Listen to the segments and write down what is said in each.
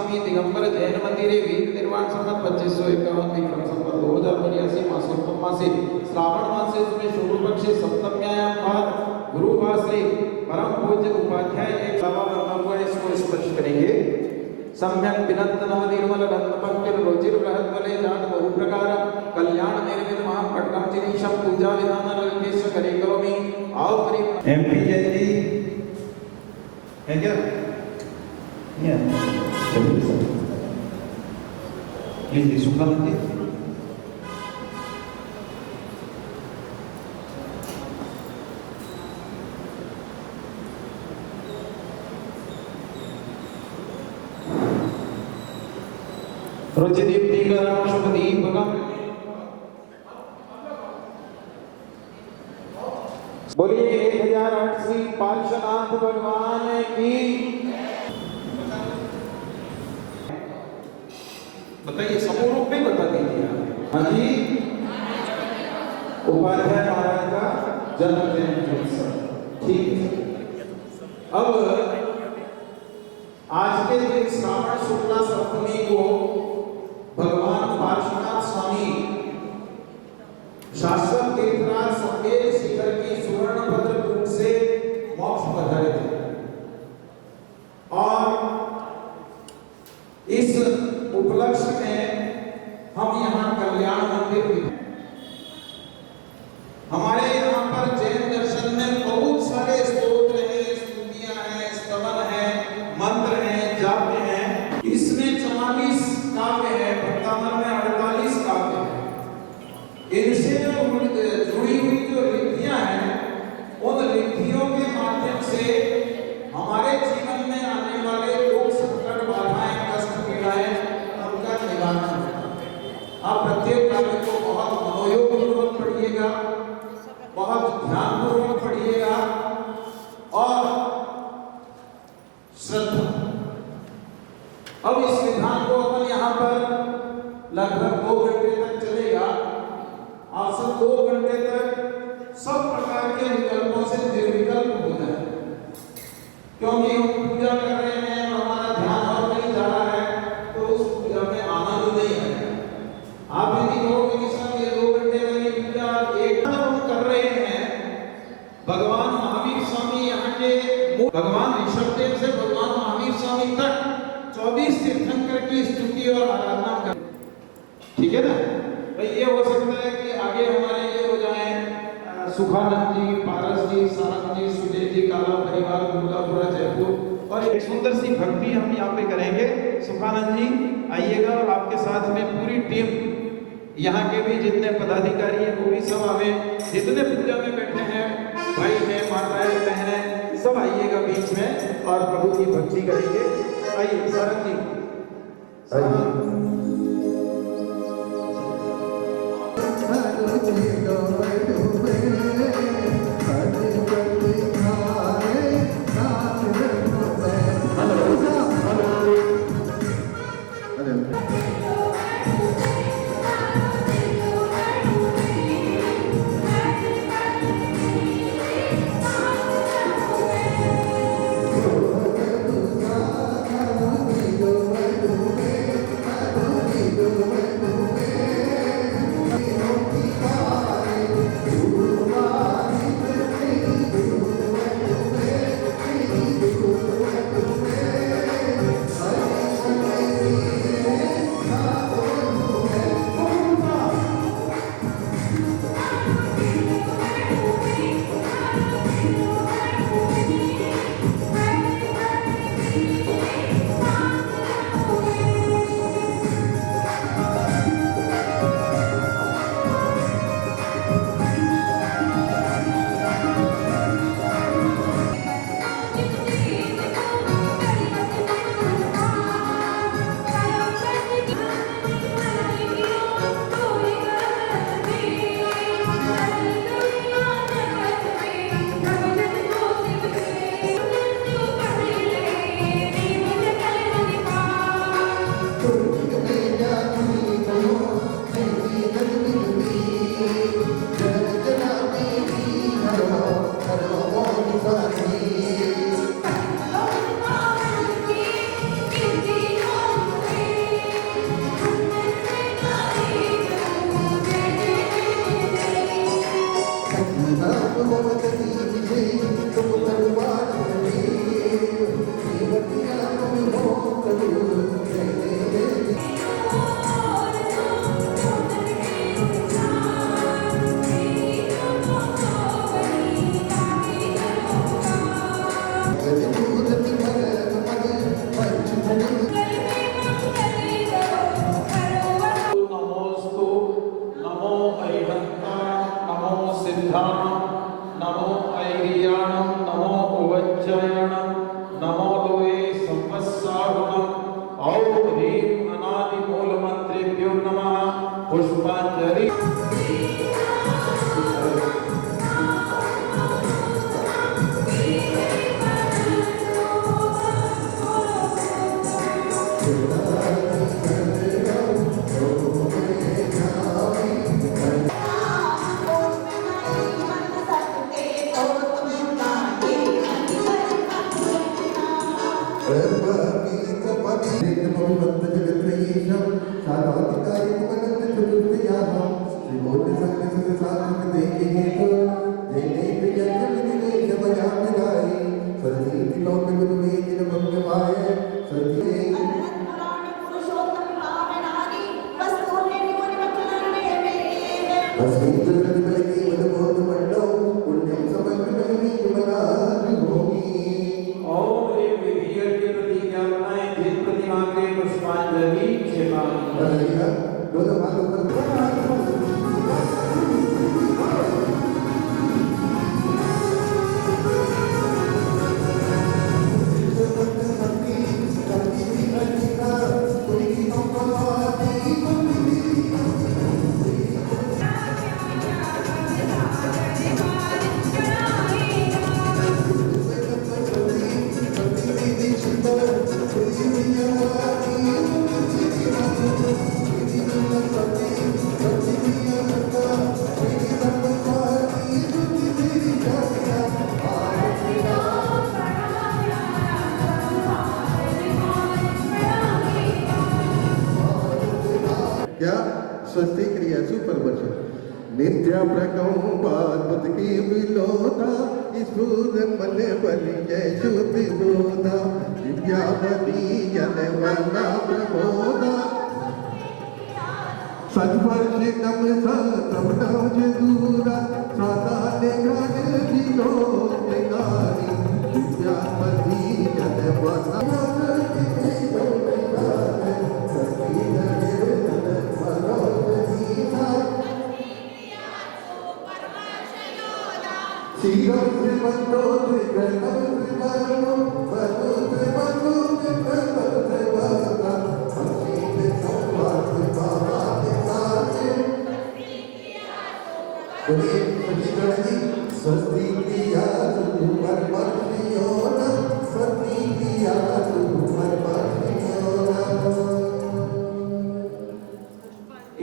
स्वामी दिगंबर जैन मंदिरे वीर निर्वाण संवत 2551 विक्रम संवत 2082 मासोत्तम मासे श्रावण मासे शुक्ल पक्षे सप्तम्यायां बाद गुरुवासरे परम पूज्य उपाध्याय एक सभा बना हुआ है, इसको स्पर्श करेंगे। सम्यक विनंत नव निर्मल गंध पंक्ति रुचिर बृहद बले जात बहु प्रकार कल्याण निर्विघ्न महा खड्गम चिनीशम पूजा विधान ललितेश करे करोमि। आओ परि एमपी जयंती है क्या? ये सुखा मंदिर रुचि दीप्तिकरम शुभ दीपकम। बोलिए 1008 श्री पार्श्वनाथ भगवान की। बताइए समूह रूप में बता दीजिए। हाँ जी, उपाध्याय महाराज का जन्म जयंती उत्सव, ठीक है। अब आज के दिन श्रावण शुक्ला सप्तमी को भगवान पार्श्वनाथ स्वामी शाश्वत तीर्थराज संवेद शिखर की सुवर्ण भद्र कूट से मोक्ष पधारे थे और इस उपलक्ष्य में हम यहाँ कल्याण मंदिर भी हमारे यहाँ पर जैन दर्शन में बहुत सारे स्तोत्र हैं, स्तुतियां हैं, स्तवन है, मंत्र हैं, जाप हैं। इसमें 44 काव्य है, भक्तामर में 48 काव्य है। इनसे जुड़ी हुई जो रिद्धियां हैं, उन रिद्धियों के माध्यम से हमारे जीवन में आने वाले दुख संकट बाधाएं कष्ट पीड़ाएं उनका निवारण होता है। आप प्रत्येक काव्य को बहुत मनोयोग पूर्वक पढ़िएगा, बहुत ध्यान पूर्वक पढ़िएगा और श्रद्धा। अब इस विधान को अपन यहाँ पर लगभग 2 घंटे तक चलेगा। औसत 2 घंटे तक सब प्रकार के विकल्पों से निर्विकल्प हो जाए, क्योंकि हम पूजा कर रहे हैं और हमारा ध्यान और कहीं जा रहा है तो उस पूजा में आनंद नहीं आएगा। आप यदि कहोगे कि साहब ये 2 घंटे में ये पूजा एक हम कर रहे हैं, भगवान महावीर स्वामी यहाँ के भगवान ऋषभदेव से भगवान महावीर स्वामी तक 24 तीर्थंकर की स्तुति और आराधना कर, ठीक है ना भाई। ये हो सकता है कि आगे हमारे ये हो जाए सुखानंद जी, पारस जी, सारंग जी, सुजय जी, काला परिवार, दुर्गापुरा, जयपुर, और एक सुंदर सी भक्ति हम यहाँ पे करेंगे। सुखानंद जी आइएगा और आपके साथ में पूरी टीम, यहाँ के भी जितने पदाधिकारी हैं वो भी सब आवे, जितने पूजा में बैठे हैं भाई हैं, माताएं, बहनें, सब आइएगा बीच में और प्रभु की भक्ति करेंगे। आइए सारंग जी, नमोस्तु नमो ऐहन्ताणं नमो सिद्धाणं नमो ऐरियाणं नमो उवज्जयणं नमो लोये संवत्सारणं ॐ ह्रीं अनादिमूलमन्त्रेभ्यो नमः पुष्पाञ्जलि ओम रे विधियर की प्रतिज्ञा बनाए जिस प्रतिमा के पुष्पांजलि क्या स्वस्ति क्रियासु परवश नित्य प्रकौपाद्भुत की विलोदा स्फूर मन बलि जय श्रुति बोधा दिव्यावली जन वना प्रबोधा सद्वर्षितम सतमनम जदूरा सदा निघन दिलो निगारी दिव्यावली जन वना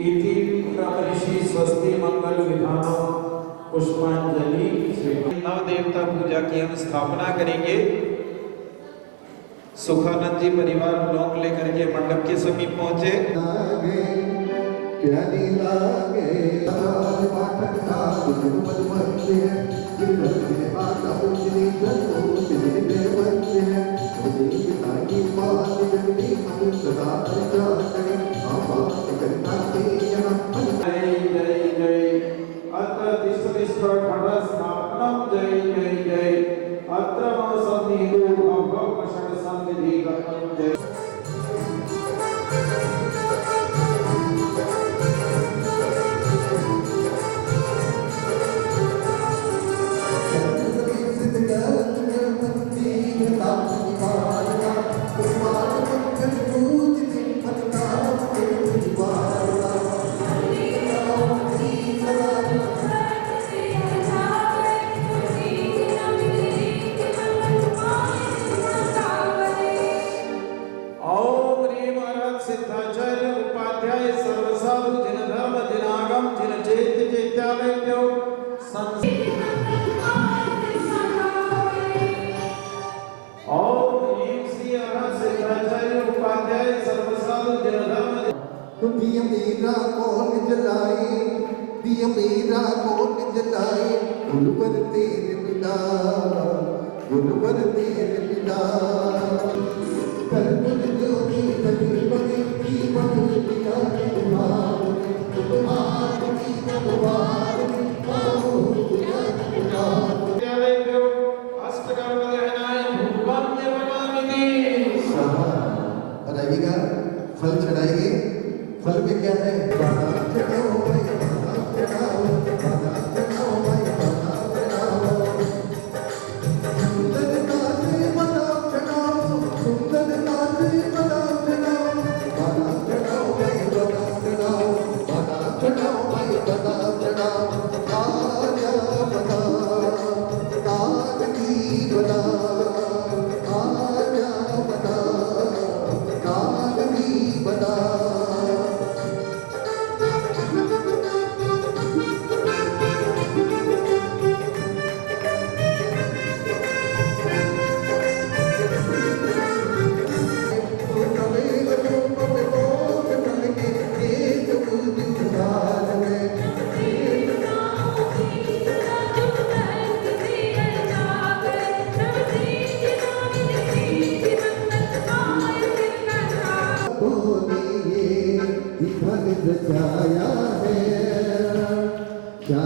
इति प्रकर्षि स्वस्ति मंगल विधानों पुष्पांजलि नव देवता पूजा की हम स्थापना करेंगे। सुखानंद जी परिवार लोग लेकर के मंडप के समीप पहुंचे। जय जय जय अत्र तिष्ठतिष्ठ घटस्थापनं जय जय जय अत्र मम सन्निधो भव षट् सन्निधि गतं जय दिया मेरा कौन जलाए गुरुवर तेरे बिना गुरुवर तेरे बिना कर मुझ जोगी बनी बनी की बनी बिना तुम्हार की तुम्हार विद्यालय अष्टकर्म रहनाय भगवान देवनामिति बताइएगा फल चढ़ाइए फल में क्या है बादाम चढ़ाओ भाई बादाम चढ़ाओ बादाम चढ़ाओ भाई बादाम चढ़ाओ सुंदरता से बादाम चढ़ाओ सुंदरता से बादाम चढ़ाओ बादाम चढ़ाओ भाई बादाम चढ़ाओ बादाम चढ़ाओ भाई बादाम चढ़ाओ आजा बादाम ताज की बादाम आजा बादाम ताज की बादाम बचाया है क्या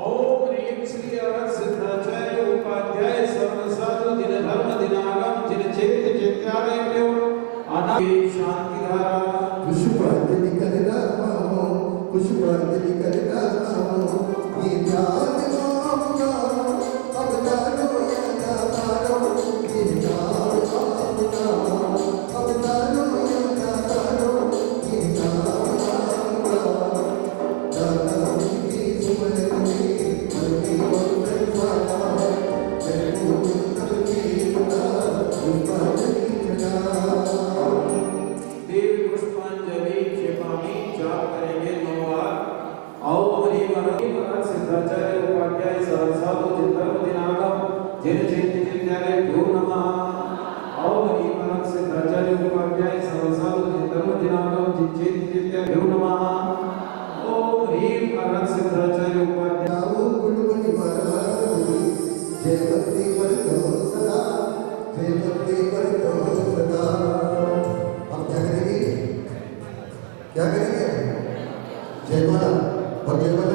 ओम ह्रीं श्री अरसिद्धाचार्य उपाध्याय सर्वसाधु दिन धर्म दिनागम जिन चेत चैत्यालय अनादि शांति धारा पुष्पांजलि कर रहा हूँ पुष्पांजलि कर रहा हूँ ये जान मामला अब जानो या ना जानो ये जान मामला अब जानो या ना जानो ये जान मामला दादा की सुमन में मरती वक्त वाला मैं तो की बता पुष्पांजलि करा देव पुष्पांजलि क्षेपामि जाप करेंगे 9 बार ओम ह्रीं सिद्धाचार्य उपाध्याय सरसाधु जिन धर्म दिनागम जिन चैत्य चैत्यालय भ्यो नमः ओम ह्रीं सिद्धाचार्य उपाध्याय सरसाधु जिन धर्म दिनागम जिन चैत्य चैत्यालय भ्यो नमः ओम ह्रीं सिद्धाचार्य उपाध्याय जाओ गुणवती वरवती जय भक्ति पर करो सदा जय भक्ति पर करो सदा अब क्या करेंगे क्या करेंगे जय माला और जय माला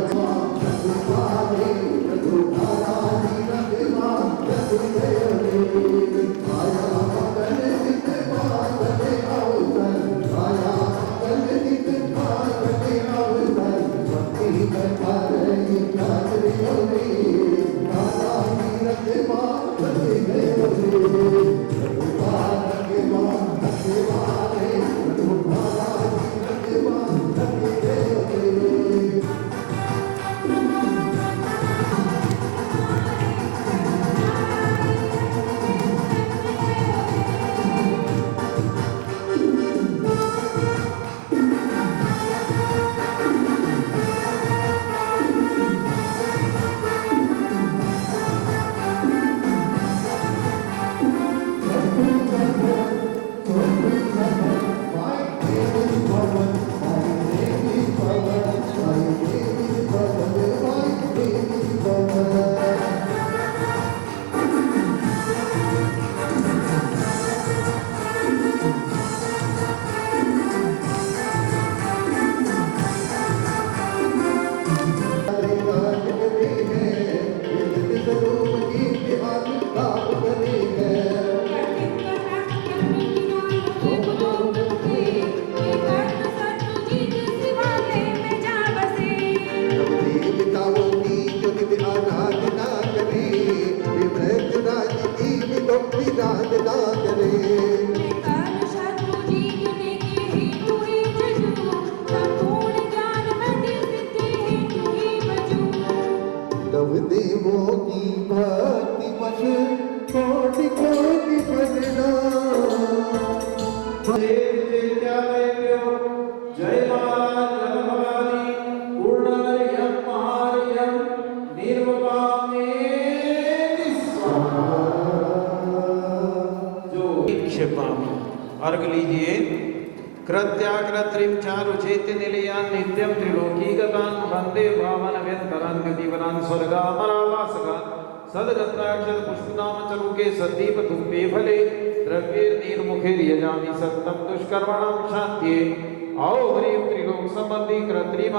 अर्घ लीजिए। कृत्याकृत्रिम चारु चैत्य निलयान नित्यम त्रिलोकी गतान वंदे भावन व्यंतरान गतिवरान स्वर्गामरावासका सदगंधाक्षर पुष्पनाम चरुके सदीप धूपे फले द्रव्ये निर्मुखे यजामि सत्तम दुष्कर्मणां शांत्ये। आओ हरिम त्रिलोक संबंधी कृत्रिम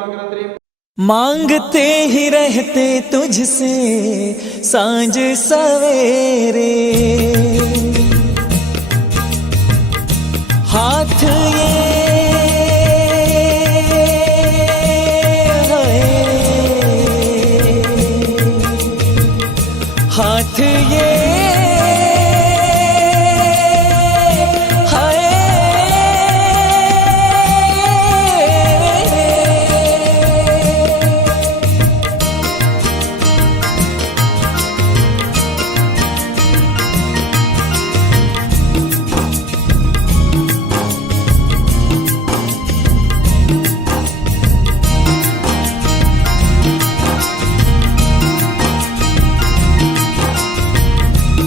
मांगते ही रहते तुझसे सांझ सवेरे, हाथ ये हाथ ये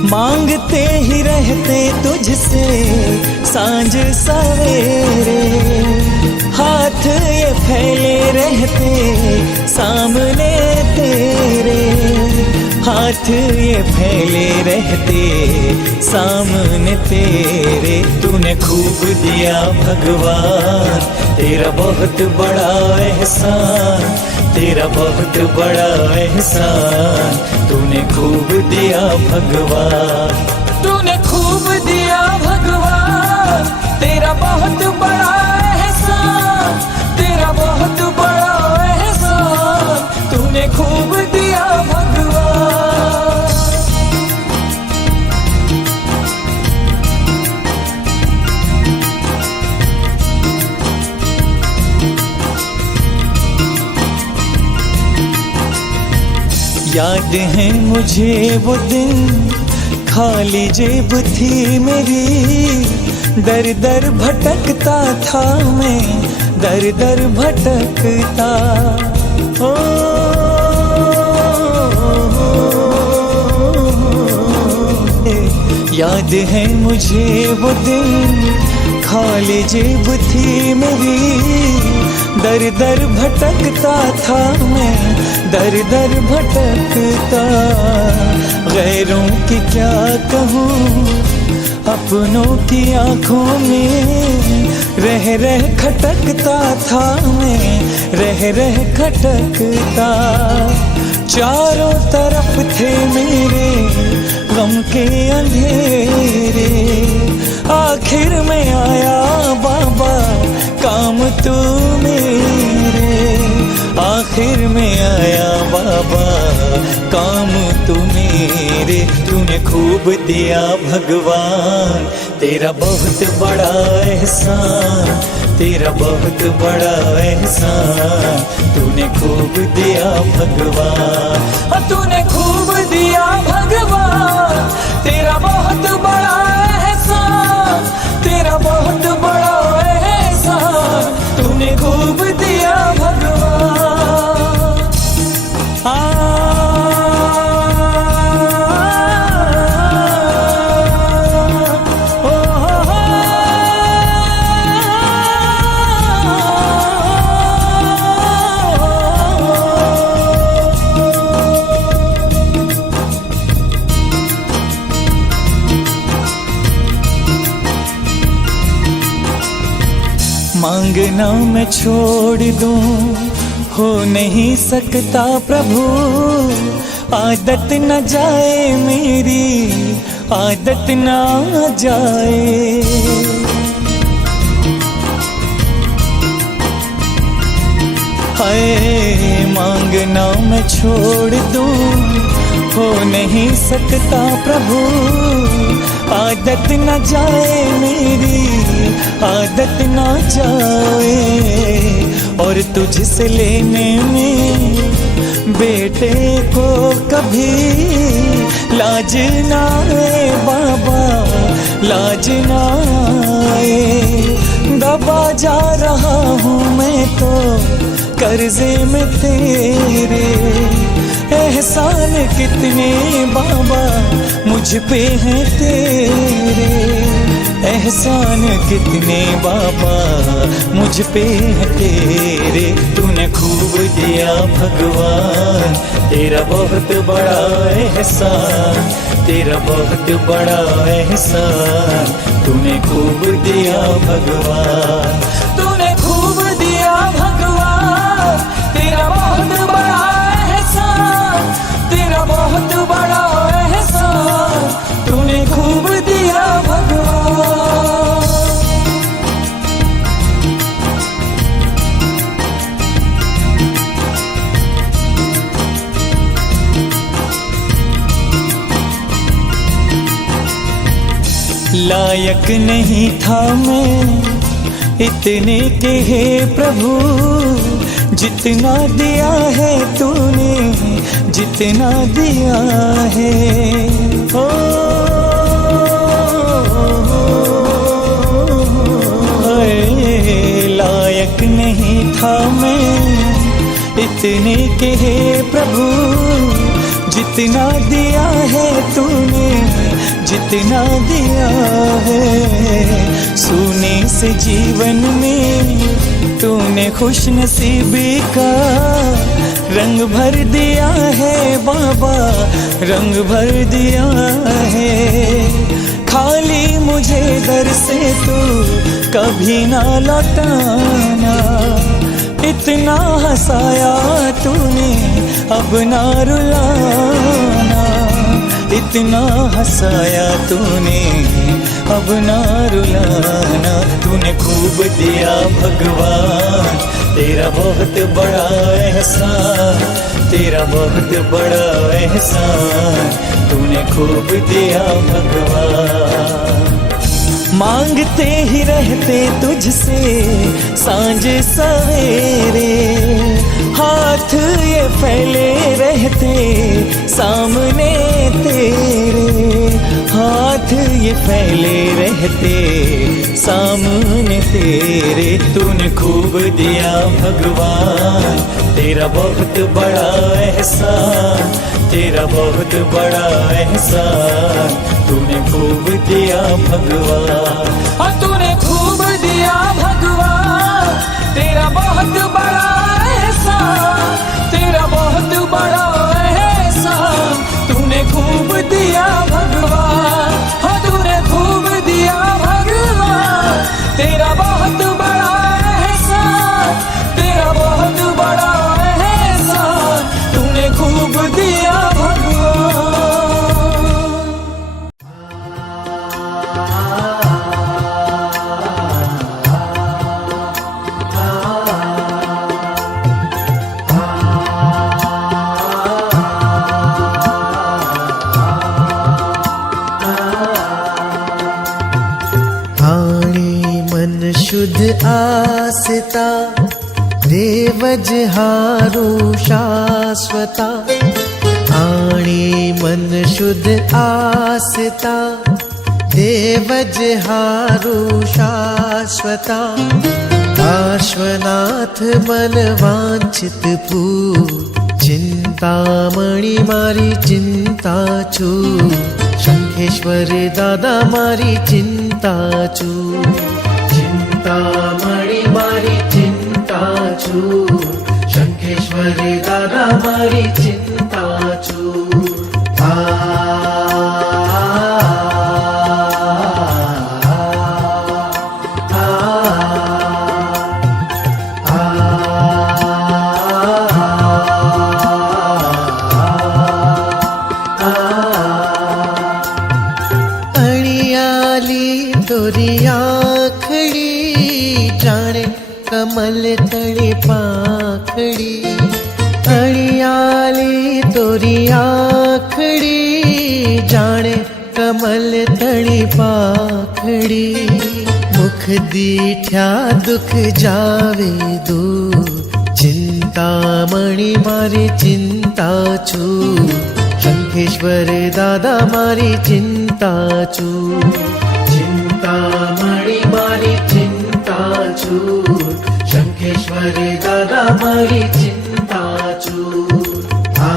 मांगते ही रहते तुझसे सांझ सवेरे, हाथ ये फैले रहते सामने तेरे, हाथ ये फैले रहते सामने तेरे। तूने खूब दिया भगवान, तेरा बहुत बड़ा एहसान, तेरा बहुत बड़ा एहसान। तूने खूब दिया भगवान, तूने खूब दिया भगवान, तेरा बहुत बड़ा एहसान, तेरा बहुत बड़ा एहसान। तूने खूब दिया भगवान। याद है मुझे वो दिन, खाली जेब थी मेरी, दर दर भटकता था मैं, दर दर भटकता। ओ याद है मुझे वो दिन, खाली जेब थी मेरी, दर दर भटकता था मैं, दर दर भटकता। गैरों की क्या कहूँ, अपनों की आँखों में रह रह खटकता था मैं, रह रह खटकता। चारों तरफ थे मेरे गम के अंधेरे, आखिर में आया बाबा काम तू मेरे, आखिर में आया बाबा काम तू मेरे। तूने खूब दिया भगवान, तेरा बहुत बड़ा एहसान, तेरा बहुत बड़ा एहसान। तूने खूब दिया भगवान, तूने खूब दिया भगवान, तेरा बहुत बड़ा एहसान, तेरा बहुत बड़ा एहसान। तूने खूब दिया भगवान। मांगना मैं छोड़ दूं, हो नहीं सकता प्रभु, आदत न जाए मेरी, आदत न जाए। हाय मांगना मैं छोड़ दूं, हो नहीं सकता प्रभु, आदत न जाए मेरी, आदत न जाए। और तुझसे लेने में बेटे को कभी लाज ना आए बाबा, लाज ना आए। दबा जा रहा हूँ मैं तो कर्जे में तेरे, एहसान कितने बाबा मुझ पे हैं तेरे, एहसान कितने बाबा मुझ पे है तेरे, तूने खूब दिया भगवान, तेरा बहुत बड़ा एहसान, तेरा बहुत बड़ा एहसान, तूने खूब दिया भगवान, तूने खूब दिया भगवान, तेरा बहुत बड़ा एहसान, तेरा बहुत बड़ा एहसान, तूने खूब दिया भगवान। लायक नहीं था मैं इतने के हे प्रभु, जितना दिया है तूने, जितना दिया है। ओ लायक नहीं था मैं इतने के हे प्रभु, जितना दिया है तूने, जितना दिया है। सोने से जीवन में तूने खुश नसीबी का रंग भर दिया है बाबा, रंग भर दिया है। खाली मुझे दर से तू कभी ना लौटाना, इतना हंसाया तूने अब ना रुलाना, इतना हंसाया तूने अब ना रुलाना। तूने खूब दिया भगवान, तेरा बहुत बड़ा एहसान, तेरा बहुत बड़ा एहसान, तूने खूब दिया भगवान। मांगते ही रहते तुझसे सांझ सवेरे, हाथ ये फैले रहते सामने तेरे, हाथ ये फैले रहते सामने तेरे। तूने खूब दिया भगवान, तेरा बहुत बड़ा एहसान, तेरा बहुत बड़ा एहसान, तूने खूब दिया भगवान। और तूने खूब दिया भगवान, तेरा बहुत बड़ा एहसान, तेरा बहुत बड़ा एहसान, तूने खूब दिया भगवान। और तूने खूब दिया भगवान, तेरा बहुत बड़ा एहसान, तेरा बहुत बड़ा एहसान, तूने खूब दिया भगवान। शुद्ध आस्था देवज हारू शाश्वता, आणि मन शुद्ध आस्था देवज हारू शाश्वता। पार्श्वनाथ मन वांछित फूल, चिंतामणि मारी चिंता छू, शंखेश्वर दादा मारी चिंता छू, चिंतामणि मारी चिंता छू, शंखेश्वर दादा मारी चिंता छू। कमल तले पाखड़ी, अड़ियाली तोरी आखड़ी, जाने कमल तली पाखड़ी। मुख दीठ्या दुख जावे दूर, चिंतामणि मारी चिंता छू, शंखेश्वर दादा मारी चिंता छू, चिंतामणि मारी चिंता छू, शंखेश्वर दादा मारी चिंता छू। आ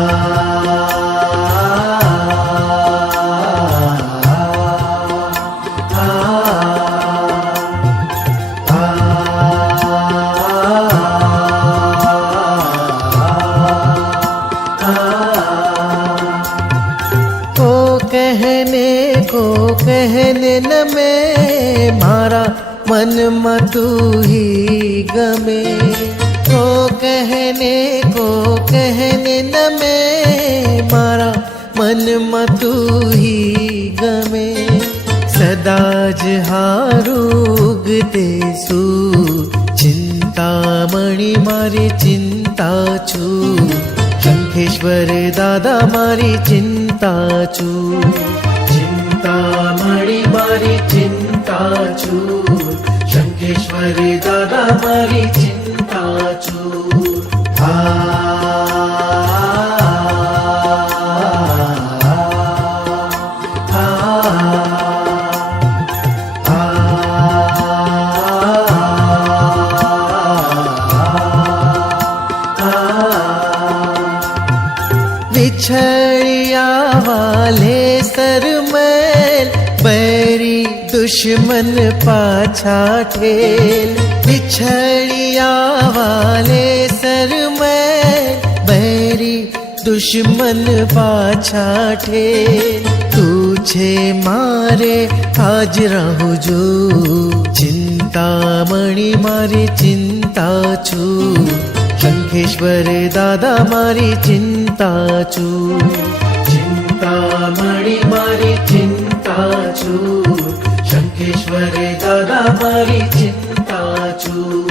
मन में तू ही गमे। को कहने न मैं, मारा मन में तू ही गमे। सदा जहारूगते सू, चिंतामणि मारी चिंता छू। शंखेश्वर दादा मारी चिंता छू। चिंतामणि मारी चिंता छू। शंखेश्वर दादा मारी चिंता छू। बिछड़िया वाले सरमैल, बैरी दुश्मन पाछा ठेल। बिछड़िया वाले सरमैल, बैरी दुश्मन पाछा ठेल। तू छे मारे आज रहू जो, चिंतामणि मारी चिंता छू। शंखेश्वर दादा मारी चिंता छू। चिंतामणि मारी चिंता छू। शंखेश्वर दादा मारी चिंता छू।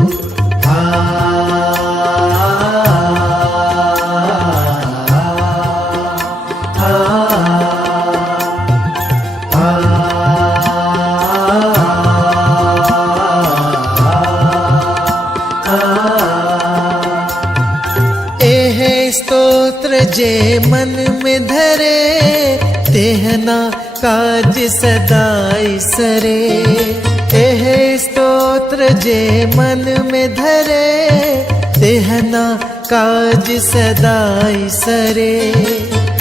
स्तोत्र जे मन में धरे, तेहना काज सदाई सरे। एह स्तोत्र जे मन में धरे, तेहना काज सदाई सरे।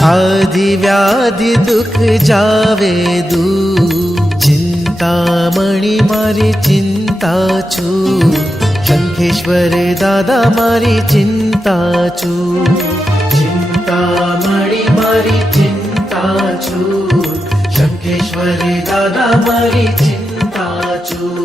आदि व्याधि दुख जावे दूर, चिंतामणि मारी चिंता छू। शंखेश्वर दादा मारी चिंता छू। चिंतामणि मारी चिंता छू। शंखेश्वर दादा मारी चिंता छू।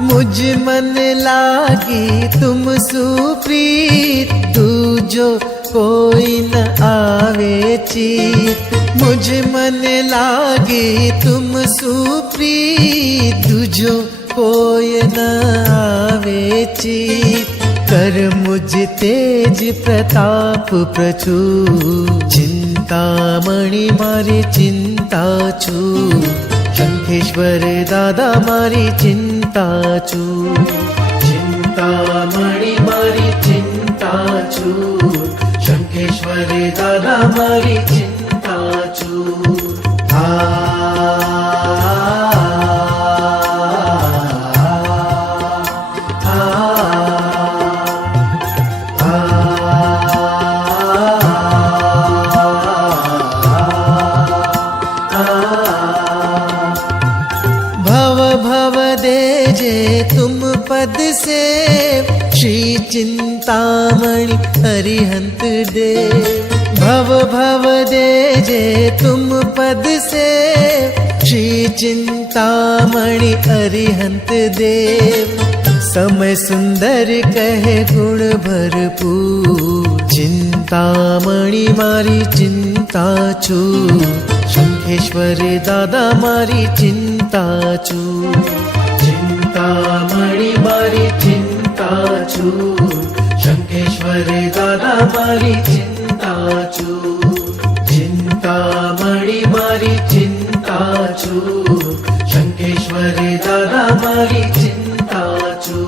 मुझ मन लागी तुम सुप्रीत, दूजो कोई न आवे चीत। मुझ मन लागी तुम सुप्रीत, दूजो कोई न आवे चीत। कर मुझ तेज प्रताप प्रचुर, चिंतामणि मारी चिंता छू। शंखेश्वर दादा मारी चिंता छू। चिंतामणि मारी चिंता छू। शंखेश्वर दादा मारी चिंता छू। तुम पद से श्री चिंतामणि हरिहंत देव। भव दे जे तुम पद से श्री चिंतामणि हरिहंत देव। समय सुंदर कहे गुण भरपूर, चिंतामणि मारी चिंता छू। शंखेश्वर दादा मारी चिंता छू। चिंतामणि मारी चिंता छू। शंखेश्वर दादा मारी चिंता छू। चिंतामणि मारी चिंता छू। शंखेश्वर दादा मारी चिंता छू।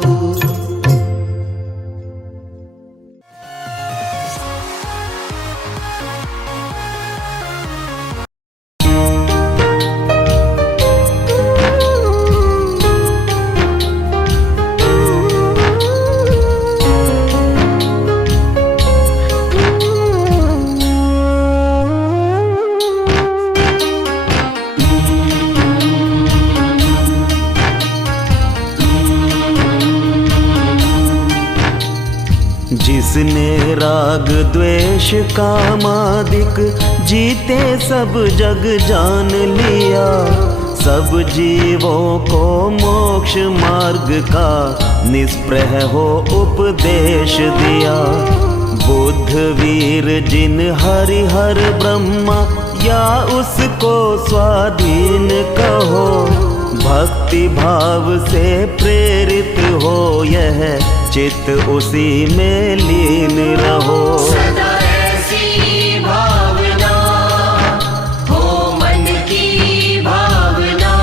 जिसने राग द्वेष कामादिक जीते सब जग जान लिया, सब जीवों को मोक्ष मार्ग का निष्प्रह हो उपदेश दिया। बुद्ध वीर जिन हरिहर ब्रह्मा या उसको स्वाधीन कहो, भक्ति भाव से प्रेरित हो यह चित्त उसी में लीन रहो। सदा ऐसी भावना हो मन की भावना।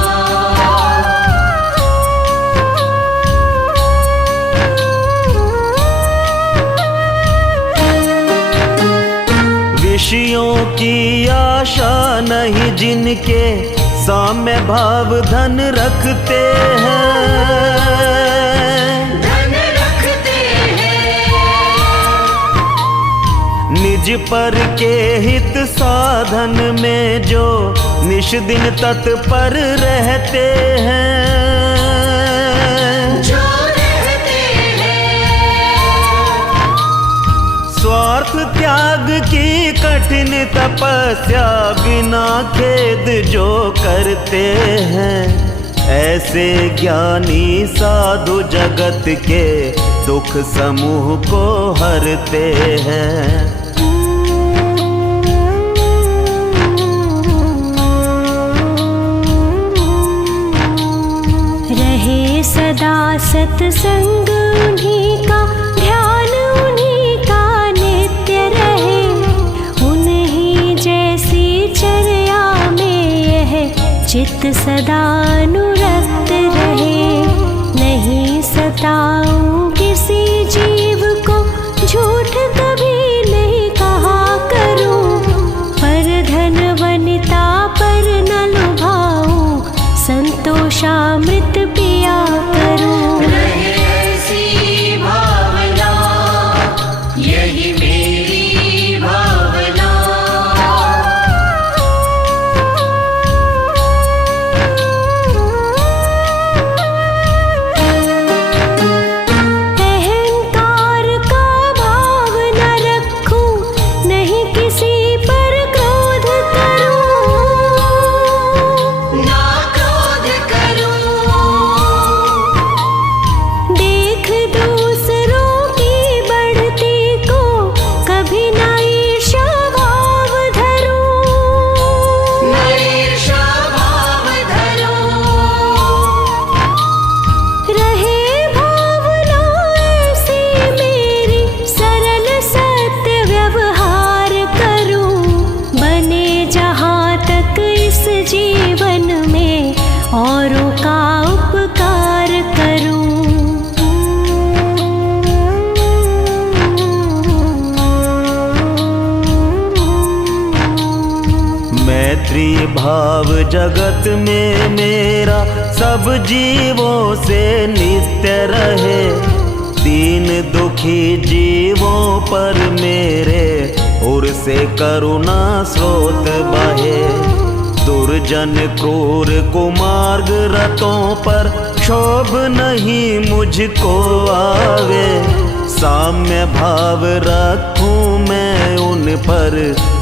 विषयों की आशा नहीं जिनके, साम्य भाव धन रखते हैं, धन रखते हैं। निज पर के हित साधन में जो निश दिन तत्पर रहते हैं, जो रहते हैं। स्वार्थ त्याग की कठिन तपस्या बिना खेद जो करते हैं, ऐसे ज्ञानी साधु जगत के दुख समूह को हरते हैं। रहे सदा सत्संग उन्हीं का, ध्यान उन्हीं का नित्य रहे, उन्हीं जैसी चर्या में यह चित्त सदा अनुरक्त रहे। नहीं सताऊं किसी जीव को, झूठ कभी नहीं कहा करूं, पर धन वनिता पर न लुभाऊं, संतोषामृत पिया करूं। रहे ऐसी भावना, यही मेरी भावना। अहंकार का भाव न रखूं, नहीं किसी पर क्रोध करूं, ना क्रोध करूं। देख दूसरों की बढ़ती को कभी ना ईर्ष्या भाव धरूं, ना ईर्ष्या भाव धरूं। रहे भावना ऐसी मेरी, सरल सत्य व्यवहार करूं, बने जहाँ तक इस जीवन में औरों का उपकार करूं। मैत्री भाव जगत में मेरा सब जीवों से नित्य रहे, दीन दुखी जीवों पर मेरे उर से करुणा स्रोत बहे। दुर्जन क्रूर कुमार्ग रतों पर क्षोभ नहीं मुझको आवे, साम्य भाव रखूं मैं उन पर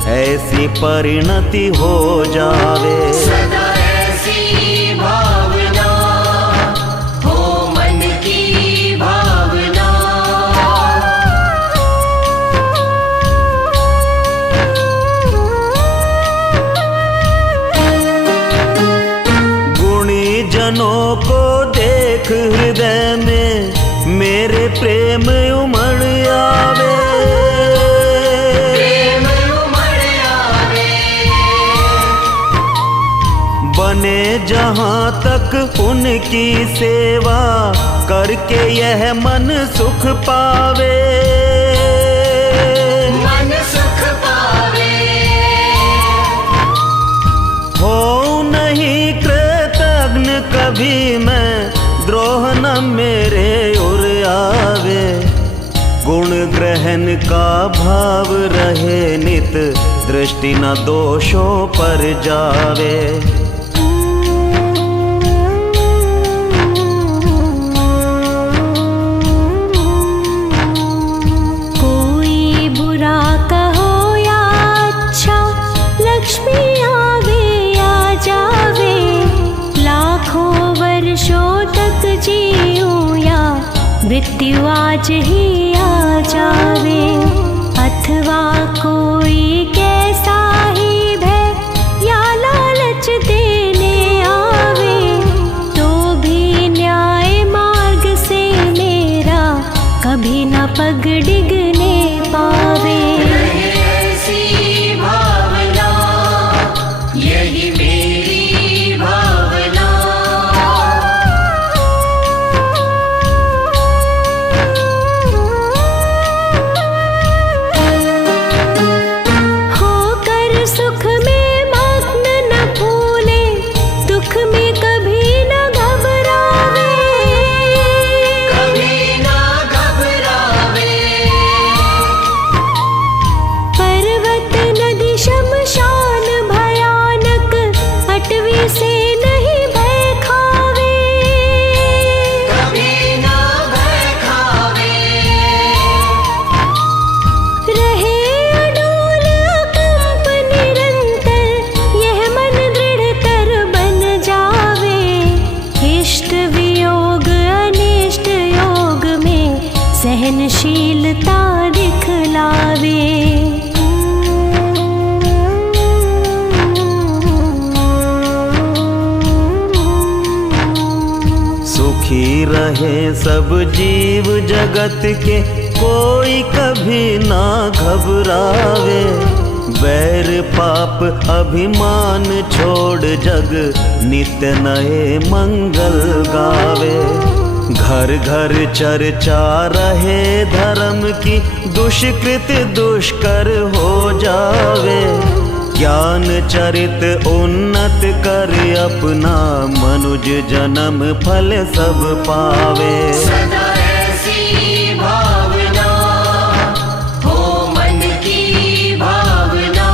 ऐसी परिणति हो जावे। सदा ऐसी भावना हो मन की भावना। गुणी जनों को देख हृदय में मेरे प्रेम उमड़ आवे, प्रेम उमड़ आवे। बने जहाँ तक उनकी सेवा करके यह मन सुख पावे, मन सुख पावे। हो नहीं कृतज्ञ कभी मैं, द्रोह न मेरे उर आवे। गुण ग्रहण का भाव रहे नित, दृष्टि न दोषों पर जावे। को मृत्यु आज ही आ जावे, अथवा कोई कैसा ही भय या लालच देने आवे, तो भी न्याय मार्ग से मेरा कभी न पग डिगने पावे। ऐसी भावना यही मेरी भावना। होकर सुख में मग्न न भूले, दुख में कभी न घबरावे, कभी ना घबरावे। पर्वत नदी शमशान भयानक, अटवी से नहीं भय खावे, कभी ना भय खावे। रहे अडोल अकंप निरंतर, यह मन दृढ़तर बन जावे, इष्ट वियोग अनिष्ट योग में सहनशीलता दिखलावे। सुखी रहे सब जीव जगत के, कोई कभी ना घबरावे। बैर पाप अभिमान छोड़ जग नित्य नए मंगल गावे। घर घर चर्चा रहे धर्म की, दुष्कृत दुष्कर हो जावे। ज्ञान चरित उन्नत कर अपना, मनुज जन्म फल सब पावे। सदा ऐसी भावना हो मन की भावना।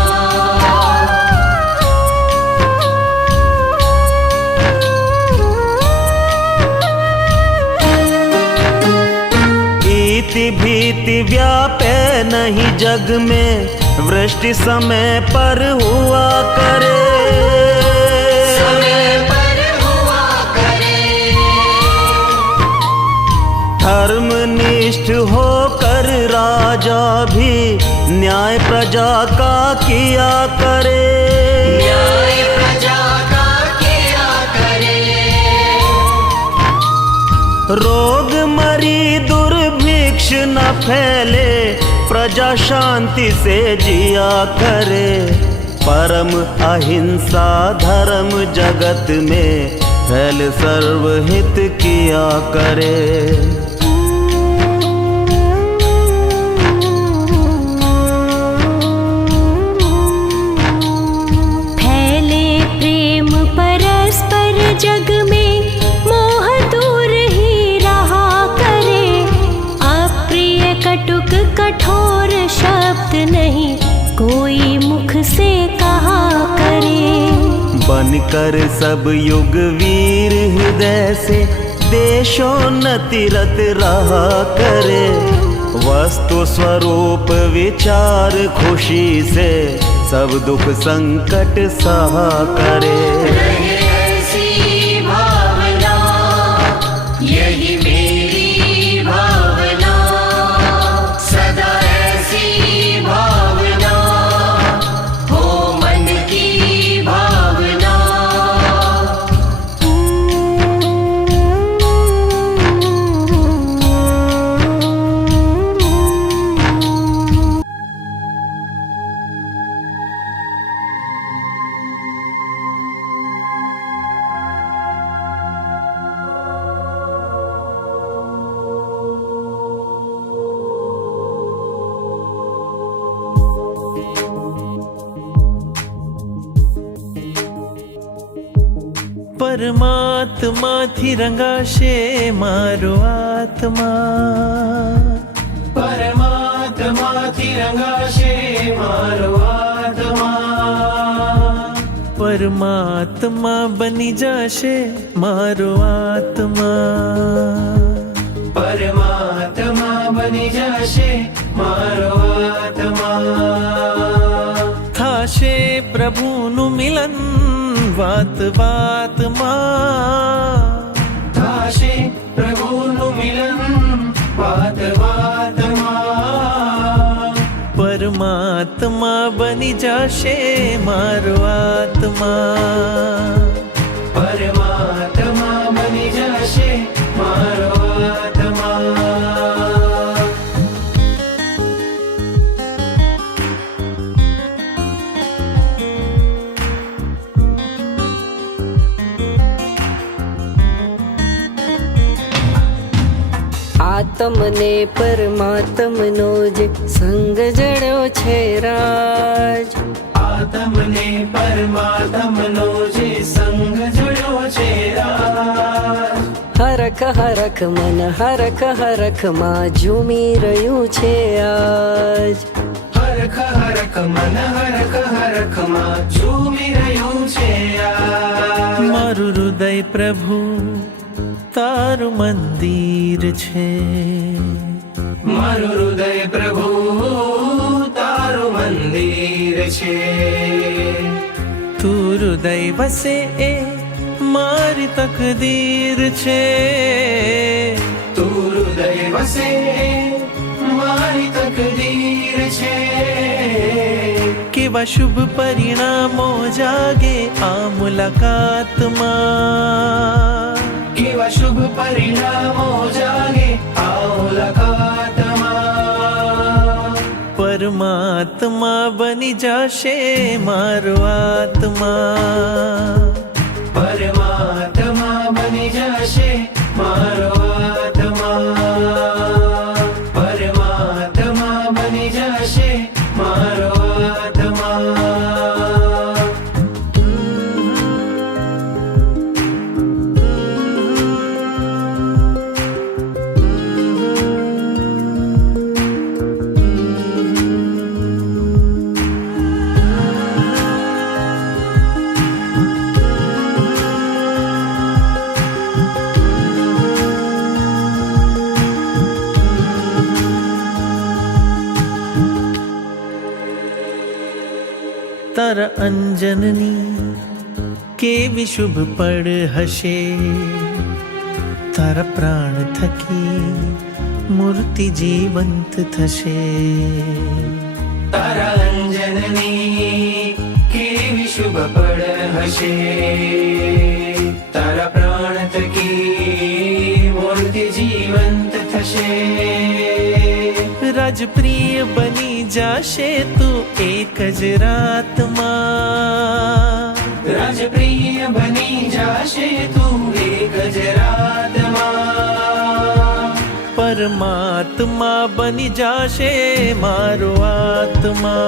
इति भीति व्यापे नहीं जग में, वृष्टि समय पर हुआ करे। समय पर हुआ करे। धर्मनिष्ठ होकर राजा भी, न्याय प्रजा का किया करे। न्याय प्रजा का किया करे। रोग मरी दुर्भिक्ष न फैले, प्रजा शांति से जिया करे। परम अहिंसा धर्म जगत में, फैल सर्वहित किया करे। फैले प्रेम परस्पर जग में, मोह दूर ही रहा करे। अप्रिय कटुक कठोर शब्द नहीं, कोई मुख से कहा करे। बनकर सब युग वीर हृदय से, देशोन्नति रत रहा करे। वस्तु स्वरूप विचार खुशी से, सब दुख संकट सहा करे। रहे ऐसी भावना यही मेरी भावना। सदा ऐसी भावना हो मन की भावना। परमात्मा थी रंगाशे मारो आत्मा। परमात्मा थी रंगाशे मारो आत्मा। परमात्मा बनी जाशे मारो आत्मा। परमात्मा बनी जाशे मारो आत्मा। थाशे प्रभुनु मिलन वात वात मां। थाशे प्रभुनु मिलन બની જશે મારો આત્મા પરમાત્મા બની જશે મારો આત્મા આત્મને પરમાત્મનો જે સંગ જડ્યો છે રાજ આત્મને પરમાત્મનો જે સંગ જોડ્યો છે રાજ હરખ હરખ મન હરખ હરખ માં ઝૂમી રહ્યું છે આજ હરખ હરખ મન હરખ હરખ માં ઝૂમી રહ્યું છે આજ મારું હૃદય પ્રભુ તારું મંદિર છે મારું હૃદય પ્રભુ તારું મંદિર છે તું હૃદય વસે એ મારી તકદીર છે તું હૃદય વસે મારી તકદીર છે કેવા શુભ પરિણામો જાગે આ મુલાકાતમાં કેવા શુભ પરિણામો જાગે આ મુલાકાતમાં પરમાત્મા બની જશે મારો આત્મા પરમાત્મા બની જશે મારો આત્મા પરમાત્મા બની જશે મારો આત્મા તારા અંજનની કેવી શુભ પડ હશે તારા પ્રાણ થકી મૂર્તિ જીવંત થશે તારા અંજનની કેવી શુભ પડ હશે તારા પ્રાણ થકી મૂર્તિ જીવંત થશે રાજપ્રિય બની જશે તું એક જ રાતમાં રાજપ્રિય બની જશે તું એક જ રાતમાં પરમાત્મા બની જશે મારો આત્મા